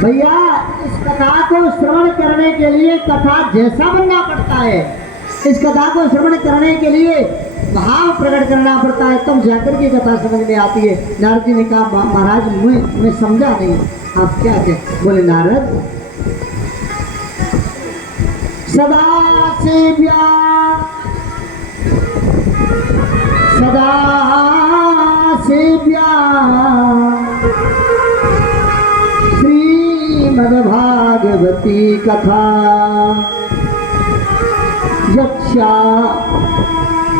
भैया इस कथा को श्रवण करने के लिए कथा जैसा बनना पड़ता है। इस कथा को श्रवण करने के लिए भाव प्रकट करना पड़ता है, तब जाकर के कथा समझ में आती है। नारद जी ने कहा महाराज मैं समझा नहीं, आप क्या कहते? बोले नारद सदा सेव्या श्रीमद्भागवती कथा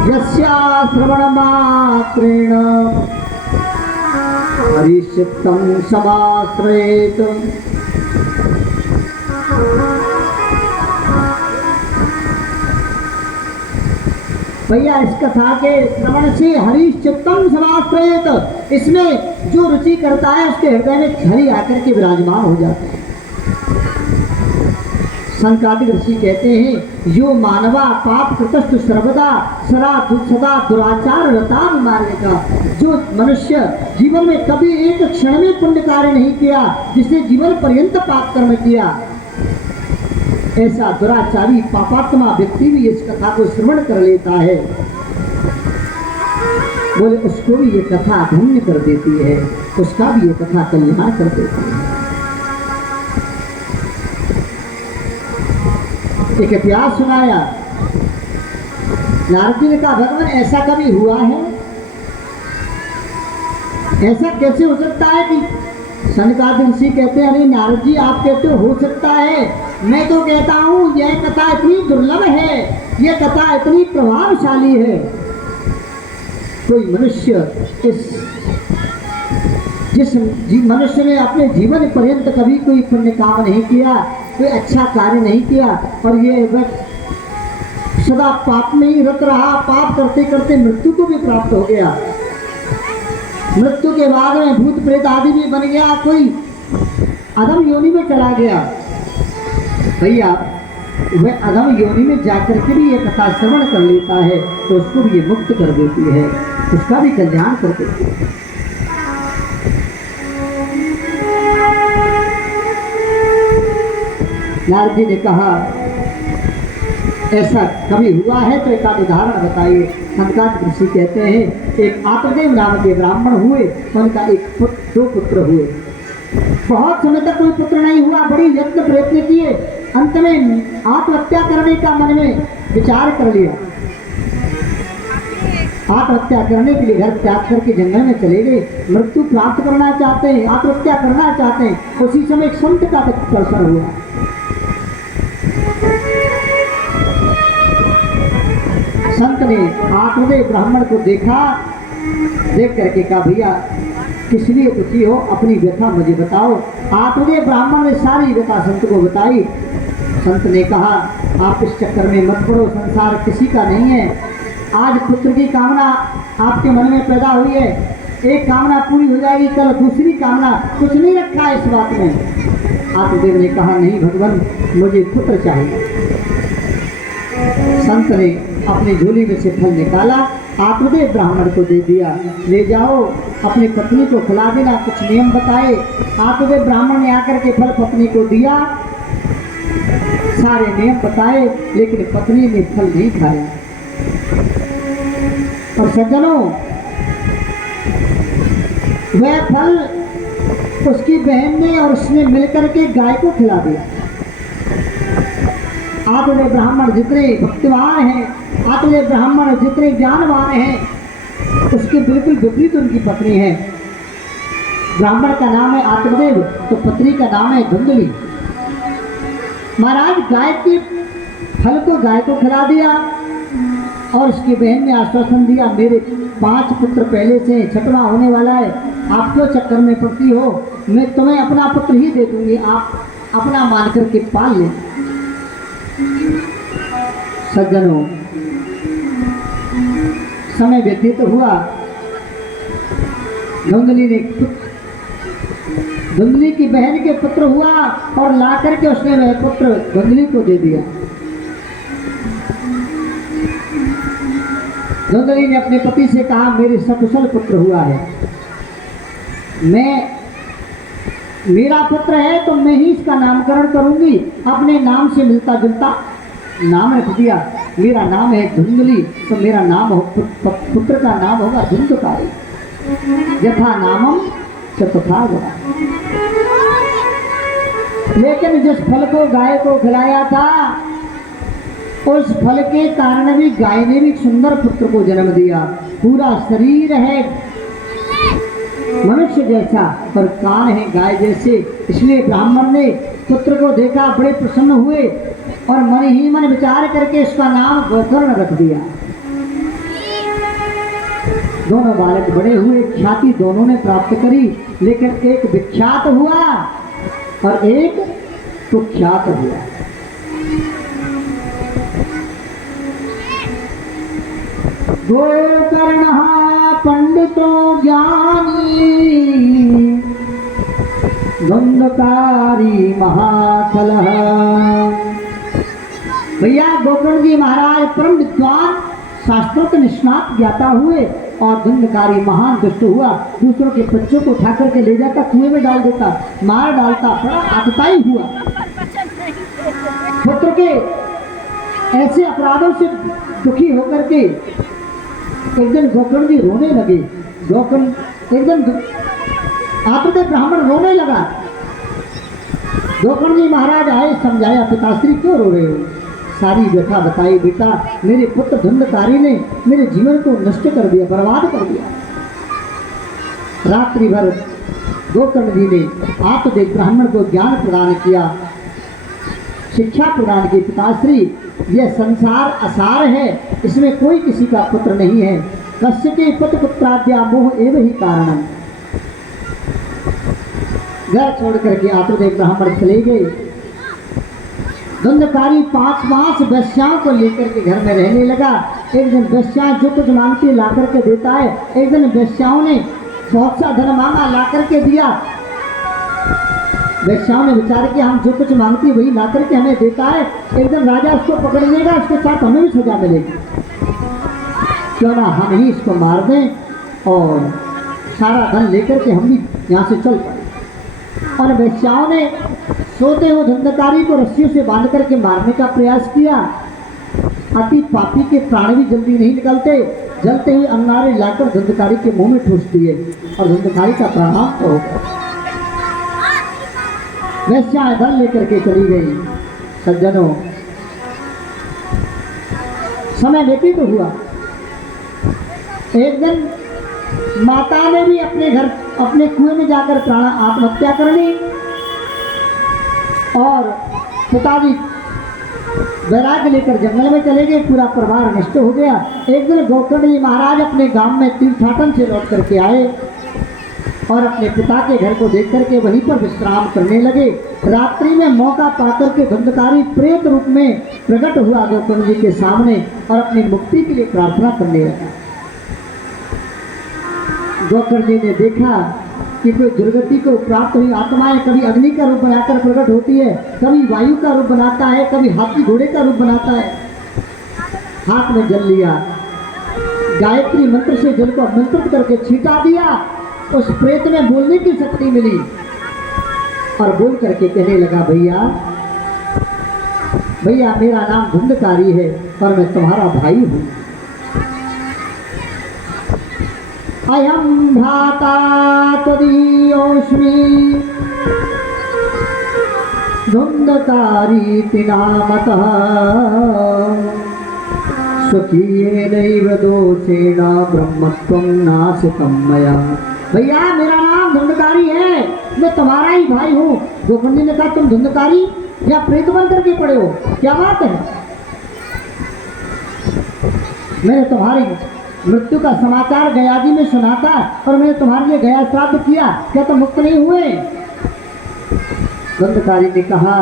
यस्या श्रवणमात्रेण हरिचित्तं समाश्रयेत्। भैया इस कथा के श्रवण से हरिचित्तं समाश्रयेत्, इसमें जो रुचि करता है उसके हृदय में हरि आकर के विराजमान हो जाते हैं। संकादिक ऋषि कहते हैं यो मानवा पाप कृतस्तु सर्वदा सदा दुराचार रता मारेगा। जो मनुष्य जीवन में कभी एक क्षण में पुण्य कार्य नहीं किया, जिसने जीवन पर्यंत पाप कर्म किया, ऐसा दुराचारी पापात्मा व्यक्ति भी इस कथा को श्रवण कर लेता है, बोले उसको भी ये कथा धन्य कर देती है, उसका भी ये कथा कल्याण कर देती है। एक इतिहास सुनाया। नारद जी ने कहा भगवान ऐसा कभी हुआ है? ऐसा कैसे हो सकता है कि सनकादिक ऋषि कहते हैं अरे नारद जी आप कहते हो सकता है, मैं तो कहता हूँ यह कथा इतनी दुर्लभ है, यह कथा इतनी प्रभावशाली है। कोई मनुष्य जिस मनुष्य ने अपने जीवन पर्यंत कभी कोई पुण्य काम नहीं किया, कोई अच्छा कार्य नहीं किया, और ये सदा पाप में ही रत रहा, पाप करते करते मृत्यु को भी प्राप्त हो गया, मृत्यु के बाद में भूत प्रेत आदि भी बन गया, कोई अधम योनि में चला गया। भैया वह अधम योनि में जाकर के भी ये कथा श्रवण कर लेता है तो उसको भी ये मुक्त कर देती है, उसका भी कल्याण कर देती है। नारद जी ने कहा ऐसा कभी हुआ है तो एक उदाहरण बताइए। संकादिक ऋषि कहते हैं एक आत्मदेव नाम के ब्राह्मण हुए, उनका दो पुत्र हुए। बहुत समय तक कोई पुत्र नहीं हुआ, बड़ी यत्न प्रयत्न किए, अंत में आत्महत्या करने का मन में विचार कर लिया। आत्महत्या करने के लिए घर त्याग करके जंगल में चले गए, मृत्यु प्राप्त करना चाहते हैं, आत्महत्या करना चाहते हैं। उसी समय एक संत का दर्शन हुआ। संत ने आत्मदेव ब्राह्मण को देखा, देख करके कहा भैया किस लिए दुखी हो, अपनी व्यथा मुझे बताओ। आत्मदेव ब्राह्मण ने सारी व्यथा संत को बताई। संत ने कहा आप इस चक्कर में मत पड़ो, संसार किसी का नहीं है। आज पुत्र की कामना आपके मन में पैदा हुई है, एक कामना पूरी हो जाएगी, कल दूसरी कामना, कुछ नहीं रखा है इस बात में। आत्मदेव ने कहा नहीं भगवान मुझे पुत्र चाहिए। संत ने अपनी झोली में से फल निकाला, आत्मदेव ब्राह्मण को दे दिया, ले जाओ अपनी पत्नी को खिला देना, कुछ नियम बताए। आत्मदेव ब्राह्मण ने आकर के फल पत्नी को दिया, सारे नियम बताए, लेकिन पत्नी ने फल नहीं खाया। और सज्जनों वह फल उसकी बहन ने और उसने मिलकर के गाय को खिला दिया। आत्मदेव ब्राह्मण जितने भक्तिवान हैं, आत्मदेव ब्राह्मण जितने ज्ञानवान हैं, उसके बिल्कुल विपरीत उनकी पत्नी है। ब्राह्मण का नाम है आत्मदेव तो पत्नी का नाम है धुंधली। महाराज गाय के फल को गाय को खिला दिया और उसकी बहन ने आश्वासन दिया मेरे 5 पुत्र पहले से, 6वां होने वाला है, आप क्यों चक्कर में पड़ती हो, मैं तुम्हें अपना पुत्र ही दे दूंगी, आप अपना मान करके पाल लें। सज्जनों समय व्यतीत हुआ, धुंधली की बहन के पुत्र हुआ और ला करके उसने वह पुत्र धुंधली को दे दिया। धुंधली ने अपने पति से कहा मेरे सकुशल पुत्र हुआ है, मैं मेरा पुत्र है तो मैं ही इसका नामकरण करूंगी, अपने नाम से मिलता जुलता नाम रख दिया। मेरा नाम है धुंधली, तो मेरा नाम पुत्र का नाम होगा धुंधकारी। यथा नामम तथा गवा। लेकिन जिस फल को गाय को खिलाया था, उस फल के कारण भी गाय ने भी सुंदर पुत्र को जन्म दिया। पूरा शरीर है मनुष्य जैसा, पर कान है गाय जैसे। इसलिए ब्राह्मण ने पुत्र को देखा, बड़े प्रसन्न हुए और मन ही मन विचार करके उसका नाम गोकर्ण रख दिया। दोनों बालक बड़े हुए, ख्याति दोनों ने प्राप्त करी, लेकिन एक विख्यात हुआ और एक कुख्यात हुआ। गोकर्ण पंडितो ज्ञानी, धुंधकारी महाकलह। भैया गोकर्ण जी महाराज परम विद्वान, शास्त्रों के निष्णात ज्ञाता हुए और धुंधकारी महान दुष्ट हुआ। दूसरों के बच्चों को उठा करके ले जाता, कुएं में डाल देता, मार डालता, बड़ा आतताई हुआ। पुत्र के ऐसे अपराधों से दुखी होकर के एक दिन गोकर्ण जी रोने लगे। गोकर्ण एक दिन आतुर ब्राह्मण रोने लगा। गोकर्ण जी महाराज आए, समझाया, पिताश्री क्यों रो रहे हो? सारी व्यथा बताई। बेटा, मेरे पुत्र धुंधकारी ने मेरे जीवन को नष्ट कर दिया, बर्बाद कर दिया। रात्रि भर गोकर्ण जी ने आत्मदेव ब्राह्मण को ज्ञान प्रदान किया, शिक्षा प्रदान की। पिताश्री, यह संसार असार है, इसमें कोई किसी का पुत्र नहीं है। कश्यपे पुत्र पुत्राद्या मोह एवं ही कारणम। घर छोड़ करके आत्मदेव ब्राह्मण चले गए। धुंधकारी 5 मास वेश्याओं को लेकर के घर में रहने लगा। एक दिन वेश्याएं जो कुछ मांगती ला करके देता है। एक दिन वेश्याओं ने बहुत सा धन मांगा, ला करके दिया। वेश्याओं ने विचार किया, हम जो कुछ मांगती वही ला करके हमें देता है, एक दिन राजा उसको पकड़ लेगा, उसके साथ हमें भी सजा मिलेगी। क्यों ना हम ही इसको मार दें और सारा धन लेकर के हम भी यहाँ से चल पड़े। और वेश्याओं ने सोते हुए धुंधकारी को रस्सियों से बांध करके मारने का प्रयास किया। अति पापी के प्राण भी जल्दी नहीं निकलते। जलते हुए अंगारे लाकर धुंधकारी के मुंह में ठूस दिए और धुंधकारी का प्राणांत हो गया। वेश्याएं धन लेकर के चली गई। सज्जनों, समय व्यतीत तो हुआ। एक दिन माता ने भी अपने घर अपने कुएं में जाकर प्राण आत्महत्या कर ली और पिताजी वैराग्य लेकर जंगल में चले गए। पूरा परिवार नष्ट हो गया। एक दिन गोकर्ण जी महाराज अपने गांव में तीर्थाटन से लौट करके आए और अपने पिता के घर को देख करके वहीं पर विश्राम करने लगे। रात्रि में मौका पाकर के धुंधकारी प्रेत रूप में प्रकट हुआ गोकर्ण जी के सामने और अपनी मुक्ति के लिए प्रार्थना करने लगा। गोकर्ण जी ने देखा कि कोई दुर्गति को प्राप्त हुई आत्माएं कभी अग्नि का रूप बनाकर प्रकट होती है, कभी वायु का रूप बनाता है, कभी हाथी घोड़े का रूप बनाता है। हाथ में जल लिया, गायत्री मंत्र से जल को मंत्रित करके छीटा दिया। उस प्रेत में बोलने की शक्ति मिली और बोल करके कहने लगा, भैया भैया मेरा नाम धुंधकारी है और मैं तुम्हारा भाई हूँ। अयम भ्राता त्वदीयोऽस्मि धुंधकारी नामतः स्वकीयेनैव दोषेण ब्रह्मत्वं नाशितं मया। भैया मेरा नाम धुंधकारी है, मैं तुम्हारा ही भाई हूँ। गोकर्ण जी ने कहा, तुम धुंधकारी या प्रेत बन करके पड़े हो, क्या बात है? मैंने तुम्हारी मृत्यु का समाचार गया जी में सुना था और मैंने तुम्हारे लिए गया श्राद्ध किया, क्या तुम मुक्त नहीं हुए? धुंधकारी ने कहा,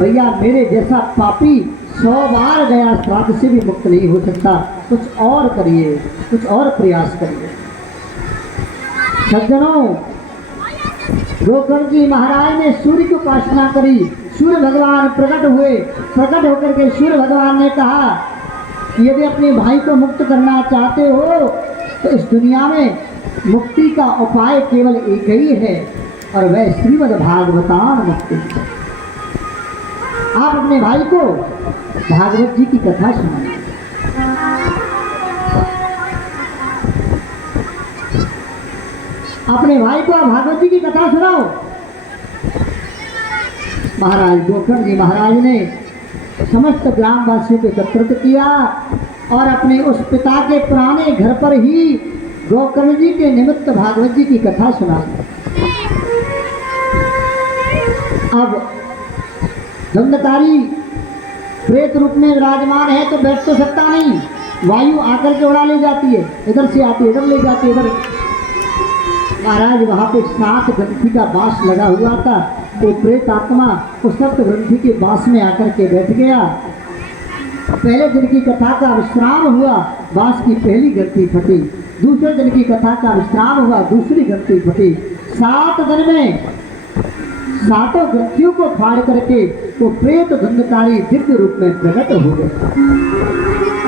भैया मेरे जैसा पापी 100 बार गया श्राद्ध से भी मुक्त नहीं हो सकता। कुछ और करिए, कुछ और प्रयास करिए। सज्जनों, गोकर्ण जी महाराज ने सूर्य की उपासना करी। सूर्य भगवान प्रकट हुए। प्रकट होकर के सूर्य भगवान ने कहा, यदि अपने भाई को मुक्त करना चाहते हो तो इस दुनिया में मुक्ति का उपाय केवल एक ही है, और वह श्रीमद् भागवतान मुक्ति। आप अपने भाई को भागवत जी की कथा सुनाइए। अपने भाई को आप भागवत जी की कथा सुनाओ। महाराज गोकर्ण जी महाराज ने समस्त ग्रामवासियों को एकत्रित किया और अपने उस पिता के पुराने घर पर ही गोकर्ण जी के निमित्त भागवत जी की कथा सुनाई। अब धंधकारी प्रेत रूप में विराजमान है तो बैठ तो सकता नहीं, वायु आकर के उड़ा ले जाती है, इधर से आती है इधर ले जाती है इधर। महाराज वहाँ पे 7 ग्रंथि का बांस लगा हुआ था, तो प्रेत आत्मा उस 7 ग्रंथि के बांस में आकर के बैठ गया। पहले दिन की कथा का विश्राम हुआ, बांस की पहली ग्रंथि फटी। दूसरे दिन की कथा का विश्राम हुआ, दूसरी ग्रंथि फटी। 7 दिन में 7 ग्रंथियों को फाड़ करके वो प्रेत धंधकारी दिव्य रूप में प्रकट हो गए।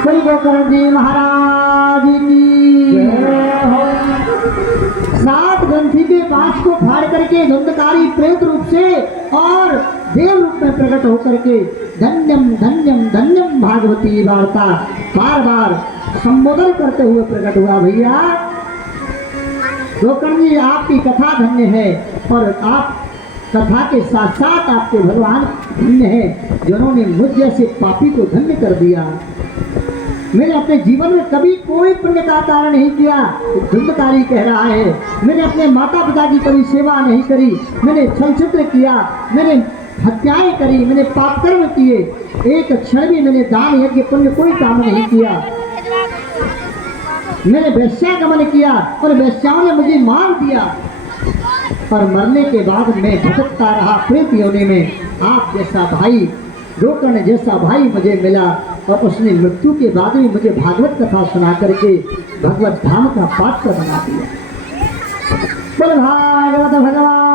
श्री गोकर्ण जी महाराज की जय हो। 7 ग्रंथि के बांस को फाड़ करके धंधकारी प्रेत रूप से और देव रूप में प्रकट होकर के धन्यम धन्यम धन्यम भागवती वार्ता बार बार संबोधन करते हुए प्रकट हुआ। भैया गोकर्ण जी आपकी कथा धन्य है और आप कथा के साथ साथ आपके भगवान धन्य है जिन्होंने मुझ जैसे पापी को धन्य कर दिया। मैंने अपने जीवन में कभी कोई पुण्य का कार्य नहीं किया, धंधकारी कह रहा है। मैंने अपने माता पिता की कभी सेवा नहीं करी, मैंने छलछत्र किया, मैंने हत्याएं करी, मैंने पाप कर्म किए, एक क्षण भी मैंने दान यज्ञ पुण्य कोई काम नहीं किया। मैंने वैश्यागमन किया और वैश्याओं ने मुझे मार दिया और मरने के बाद मैं भटकता रहा प्रेत योनि में। आप जैसा भाई गोकर्ण जैसा भाई मुझे मिला और उसने मृत्यु के बाद भी मुझे भागवत कथा सुना करके भगवत धाम का पात्र बना दिया। बोल भागवत भगवान